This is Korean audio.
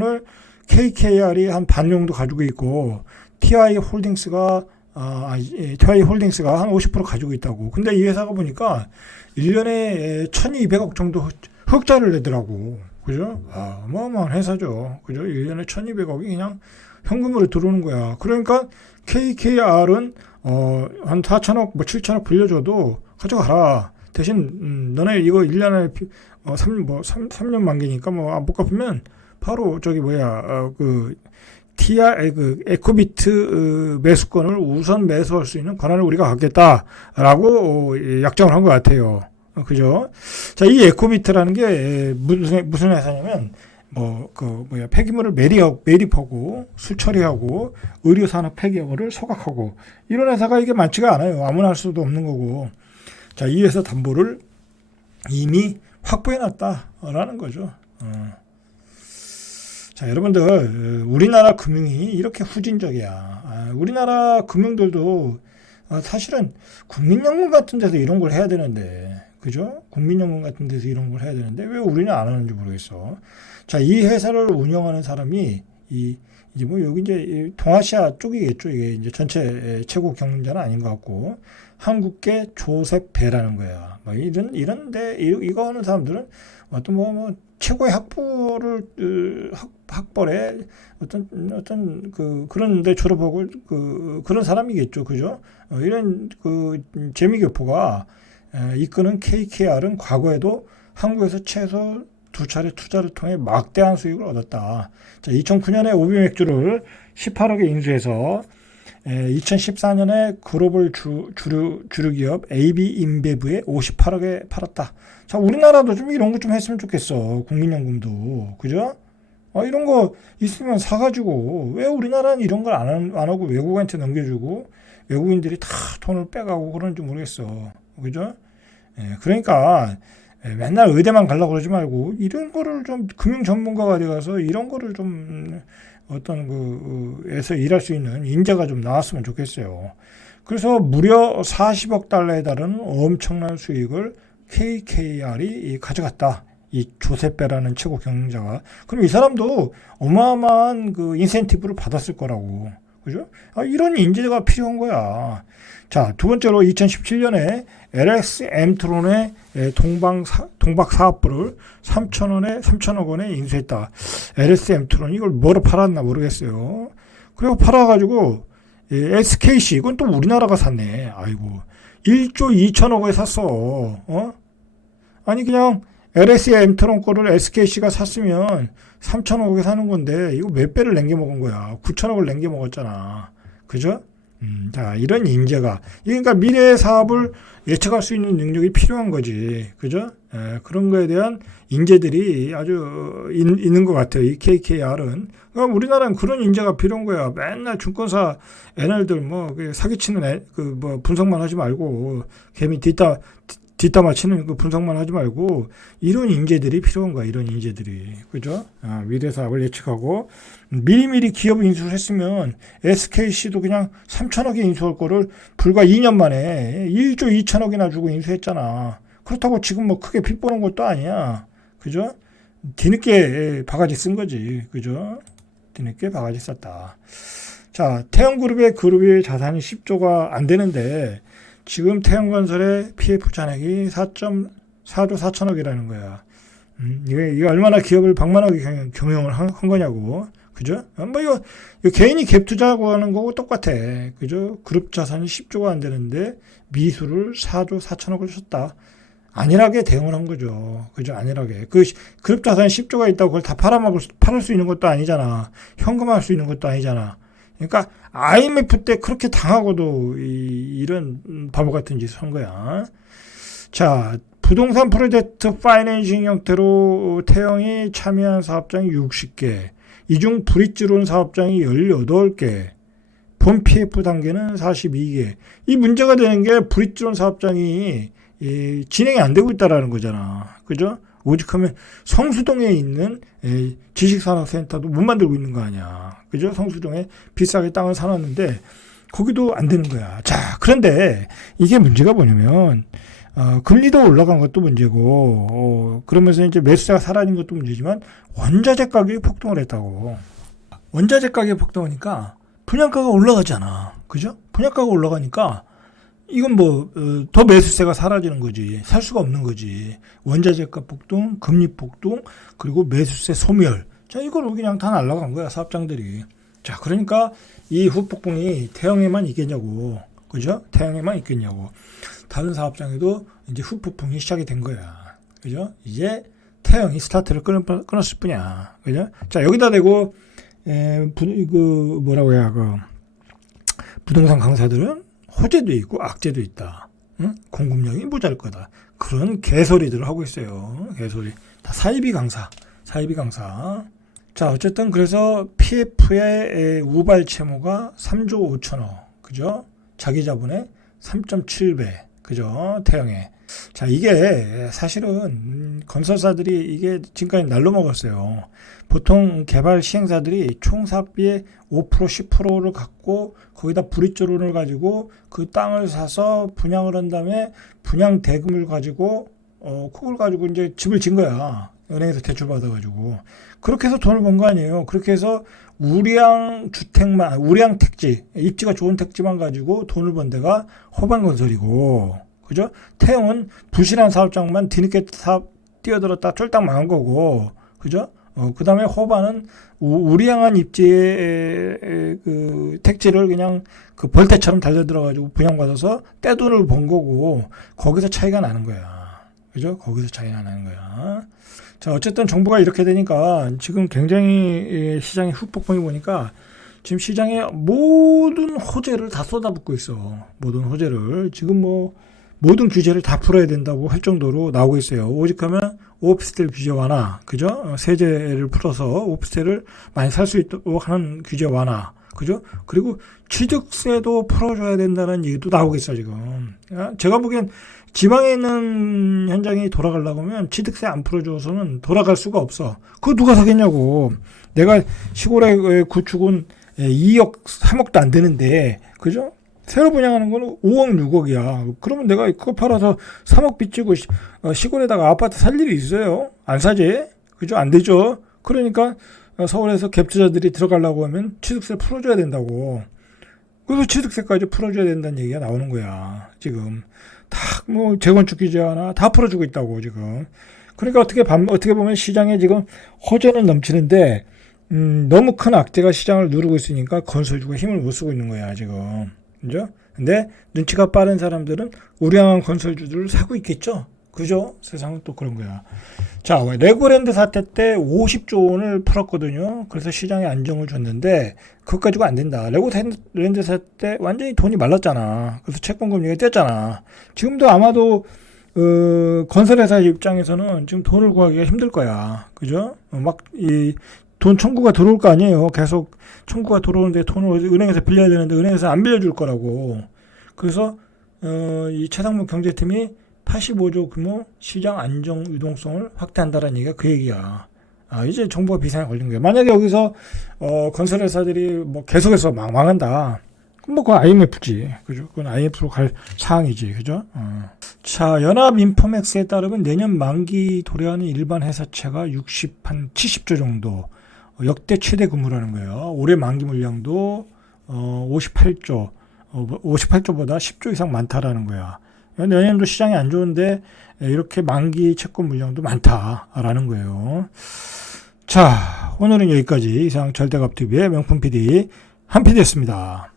을 KKR이 한 반 정도 가지고 있고 TI 홀딩스가 아, 예, TI 홀딩스가 한 50% 가지고 있다고. 근데 이 회사가 보니까 1년에 1,200억 정도 흑- 흑자를 내더라고. 그죠? 아, 어마어마한 회사죠. 그죠? 1년에 1,200억이 그냥 현금으로 들어오는 거야. 그러니까 KKR은 어, 한 4천억, 뭐 7천억 빌려줘도 가져가라. 대신 음, 너네 이거 1년에 피- 어, 3, 뭐 3, 3년 만기니까 뭐못 갚으면 바로 저기 뭐야 어, 그 TI 그 에코비트 어, 매수권을 우선 매수할 수 있는 권한을 우리가 갖겠다라고 어, 예, 약정을 한 것 같아요. 어, 그죠? 자, 이 에코비트라는 게 에, 무슨 무슨 회사냐면 뭐 그 뭐야 폐기물을 매립하고, 매립하고 수처리하고 의료 산업 폐기물을 소각하고 이런 회사가 이게 많지가 않아요. 아무나 할 수도 없는 거고. 자, 이 회사 담보를 이미 확보해 놨다라는 거죠. 어. 자, 여러분들, 어, 우리나라 금융이 이렇게 후진적이야. 아, 우리나라 금융들도 아, 사실은 국민연금 같은 데서 이런 걸 해야 되는데, 그죠? 국민연금 같은 데서 이런 걸 해야 되는데, 왜 우리는 안 하는지 모르겠어. 자, 이 회사를 운영하는 사람이, 이, 이제 뭐 여기 이제 이 동아시아 쪽이겠죠. 이게 이제 전체 최고 경영자는 아닌 것 같고, 한국계 조셉 배라는 거야. 뭐 이런, 이런데, 이- 이거 하는 사람들은 어떤 뭐, 뭐, 최고의 학부를 으, 학, 학벌에 어떤 어떤 그 그런데 졸업하고 그 그런 사람이겠죠, 그죠? 어, 이런 그 재미교포가 에, 이끄는 KKR은 과거에도 한국에서 최소 두 차례 투자를 통해 막대한 수익을 얻었다. 자, 2009년에 오비 맥주를 18억에 인수해서 2014년에 글로벌 주, 주류, 주류 기업 AB 인베브에 58억에 팔았다. 자, 우리나라도 좀 이런 거 좀 했으면 좋겠어. 국민연금도. 그죠? 아, 이런 거 있으면 사가지고, 왜 우리나라는 이런 걸 안 안 하고 외국한테 넘겨주고, 외국인들이 다 돈을 빼가고 그런지 모르겠어. 그죠? 예, 그러니까, 예, 맨날 의대만 가려고 그러지 말고, 이런 거를 좀, 금융 전문가가 돼 가서 이런 거를 좀, 어떤 그, 에서 일할 수 있는 인재가 좀 나왔으면 좋겠어요. 그래서 무려 40억 달러에 달하는 엄청난 수익을 KKR이 가져갔다. 이 조세페라는 최고 경영자가. 그럼 이 사람도 어마어마한 그 인센티브를 받았을 거라고. 그죠? 아, 이런 인재가 필요한 거야. 자, 두 번째로 2017년에 LX 엠트론의 동방 사, 동박 사업부를 3천 원에 3천억 원에 인수했다. LS 엠트론 이걸 뭐로 팔았나 모르겠어요. 그리고 팔아가지고 예, SKC 이건 또 우리나라가 샀네. 아이고 1조 2천억에 샀어. 어? 아니 그냥 LS의 엠트론 거를 SKC가 샀으면 3천억에 사는 건데 이거 몇 배를 남겨 먹은 거야. 9천억을 남겨 먹었잖아. 그죠? 음, 자 이런 인재가 그러니까 미래의 사업을 예측할 수 있는 능력이 필요한 거지. 그죠? 에, 그런 거에 대한 인재들이 아주 있, 있는 것 같아요. 이 KKR은. 그러니까 우리나라는 그런 인재가 필요한 거야. 맨날 증권사 애널들 뭐 사기치는 그뭐 분석만 하지 말고 개미 뒷담 뒷담화 치는 그 분석만 하지 말고 이런 인재들이 필요한 거야. 이런 인재들이 그죠? 아, 미래 사업을 예측하고 미리미리 기업 인수를 했으면 SKC도 그냥 3천억에 인수할 거를 불과 2년 만에 1조 2천억이나 주고 인수했잖아. 그렇다고 지금 뭐 크게 빚 보는 것도 아니야. 그죠? 뒤늦게 바가지 쓴 거지. 그죠? 뒤늦게 바가지 썼다. 자, 태영그룹의 그룹의 자산이 10조가 안 되는데 지금 태영건설의 PF 잔액이 4.4조 4천억이라는 거야. 음, 이게, 이게 얼마나 기업을 방만하게 경- 경영을 한, 한 거냐고. 그죠? 아, 뭐 이거, 이거 개인이 갭 투자하고 하는 거고 똑같아. 그죠? 그룹 자산이 10조가 안 되는데 미수를 4조 4천억을 줬다. 안일하게 대응을 한 거죠. 그죠? 안일하게. 그 시- 그룹 자산이 10조가 있다고 그걸 다 팔아먹을 수, 팔을 수 있는 것도 아니잖아. 현금할 수 있는 것도 아니잖아. 그러니까 IMF 때 그렇게 당하고도 이, 음, 바보 같은 짓을 한 거야. 자, 부동산 프로젝트 파이낸싱 형태로 태영이 참여한 사업장이 60개, 이 중 브릿지론 사업장이 18개, 본 PF 단계는 42개. 이 문제가 되는 게 브릿지론 사업장이 이, 진행이 안 되고 있다라는 거잖아. 그죠? 오직 하면 성수동에 있는 에, 지식산업센터도 못 만들고 있는 거 아니야. 그죠? 성수동에 비싸게 땅을 사놨는데 거기도 안 되는 거야. 자, 그런데 이게 문제가 뭐냐면 어, 금리도 올라간 것도 문제고 어, 그러면서 이제 매수세가 사라진 것도 문제지만 원자재 가격이 폭등을 했다고. 원자재 가격이 폭등하니까 분양가가 올라가잖아. 그죠? 분양가가 올라가니까 이건 뭐 더 매수세가 사라지는 거지. 살 수가 없는 거지. 원자재가 폭등, 금리 폭등, 그리고 매수세 소멸. 자, 이거로 그냥 다 날라간 거야, 사업장들이. 자, 그러니까 이 후폭풍이 태영에만 있겠냐고. 그죠? 태영에만 있겠냐고. 다른 사업장에도 이제 후폭풍이 시작이 된 거야. 그죠? 이제 태영이 스타트를 끊, 끊었을 뿐이야. 그죠? 자, 여기다 대고, 에, 부, 그, 뭐라고 해야, 그, 부동산 강사들은 호재도 있고 악재도 있다. 응? 공급량이 모자랄 거다. 그런 개소리들을 하고 있어요. 개소리. 다 사이비 강사. 사이비 강사. 자, 어쨌든 그래서 PF의 우발 채무가 3조 5천억. 그죠? 자기 자본의 3.7배. 그죠? 태영에. 자, 이게 사실은 음, 건설사들이 이게 지금까지 날로 먹었어요. 보통 개발 시행사들이 총 사업비의 5% 10%를 갖고 거기다 브릿지론을 가지고 그 땅을 사서 분양을 한 다음에 분양 대금을 가지고 어 그걸 가지고 이제 집을 진 거야. 은행에서 대출 받아가지고 그렇게 해서 돈을 번 거 아니에요. 그렇게 해서 우량 주택만 우량 택지 입지가 좋은 택지만 가지고 돈을 번 데가 호반건설이고 그죠? 태영은 부실한 사업장만 뒤늦게 사업 뛰어들었다 쫄딱 망한 거고 그죠? 어, 그 다음에 호반은 우- 우량한 입지의 그 택지를 그냥 그 벌떼처럼 달려들어가지고 분양받아서 떼돈을 번 거고 거기서 차이가 나는 거야. 그죠? 거기서 차이가 나는 거야. 자, 어쨌든 정부가 이렇게 되니까 지금 굉장히 예, 시장의 후폭풍이 보니까 지금 시장에 모든 호재를 다 쏟아붓고 있어. 모든 호재를. 지금 뭐 모든 규제를 다 풀어야 된다고 할 정도로 나오고 있어요. 오직 하면 오피스텔 규제 완화, 그죠? 어, 세제를 풀어서 오피스텔을 많이 살 수 있도록 하는 규제 완화, 그죠? 그리고 취득세도 풀어줘야 된다는 얘기도 나오고 있어 지금. 아, 제가 보기엔 지방에 있는 현장이 돌아가려고 하면 취득세 안 풀어줘서는 돌아갈 수가 없어. 그거 누가 사겠냐고. 내가 시골의 구축은 2억, 3억도 안 되는데, 그죠? 새로 분양하는 거는 5억, 6억이야. 그러면 내가 그거 팔아서 3억 빚지고 시, 어, 시골에다가 아파트 살 일이 있어요? 안 사지? 그죠? 안 되죠? 그러니까 어, 서울에서 갭투자들이 들어가려고 하면 취득세 풀어줘야 된다고. 그래서 취득세까지 풀어줘야 된다는 얘기가 나오는 거야. 지금. 다 뭐 재건축 규제 하나 다 풀어주고 있다고 지금. 그러니까 어떻게 밤, 어떻게 보면 시장에 지금 호재는 넘치는데 음, 너무 큰 악재가 시장을 누르고 있으니까 건설주가 힘을 못 쓰고 있는 거야 지금. 그죠? 근데 눈치가 빠른 사람들은 우량한 건설주들을 사고 있겠죠. 그죠? 세상은 또 그런 거야. 자, 레고랜드 사태 때 50조 원을 풀었거든요. 그래서 시장에 안정을 줬는데 그것 가지고 안 된다. 레고랜드 사태 때 완전히 돈이 말랐잖아. 그래서 채권 금리가 뛰었잖아. 지금도 아마도 어, 건설회사 입장에서는 지금 돈을 구하기가 힘들 거야. 그죠? 어, 막이 돈 청구가 들어올 거 아니에요. 계속 청구가 들어오는데 돈을 은행에서 빌려야 되는데 은행에서 안 빌려줄 거라고. 그래서 어, 이 최상무 경제팀이 85조 규모 시장 안정 유동성을 확대한다라는 얘기가 그 얘기야. 아, 이제 정부가 비상에 걸린 거야. 만약에 여기서 어, 건설회사들이 뭐 계속해서 망, 망한다. 그럼 뭐 그건 IMF지. 그죠? 그건 IMF로 갈 사항이지. 그죠? 어. 자, 연합 인포맥스에 따르면 내년 만기 도래하는 일반 회사채가 60, 한 70조 정도. 어, 역대 최대 규모라는 거예요. 올해 만기 물량도 어, 58조, 어, 58조보다 10조 이상 많다라는 거야. 내년도 시장이 안 좋은데 이렇게 만기 채권 물량도 많다라는 거예요. 자, 오늘은 여기까지 이상 절대갑TV의 명품 PD 한 PD였습니다.